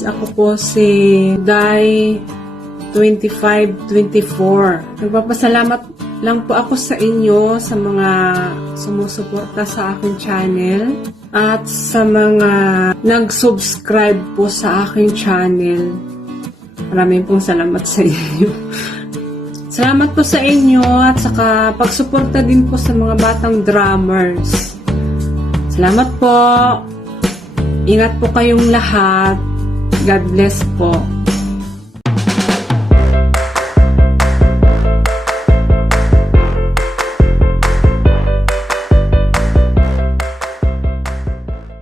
guys, ako po si Dai 2524. Nagpapasalamat lang po ako sa inyo sa mga sumusuporta sa aking channel at sa mga nag-subscribe po sa aking channel. Maraming pong salamat sa inyo. Salamat po sa inyo at saka pagsuporta din po sa mga batang drummers. Salamat po. Ingat po kayong lahat. God bless po.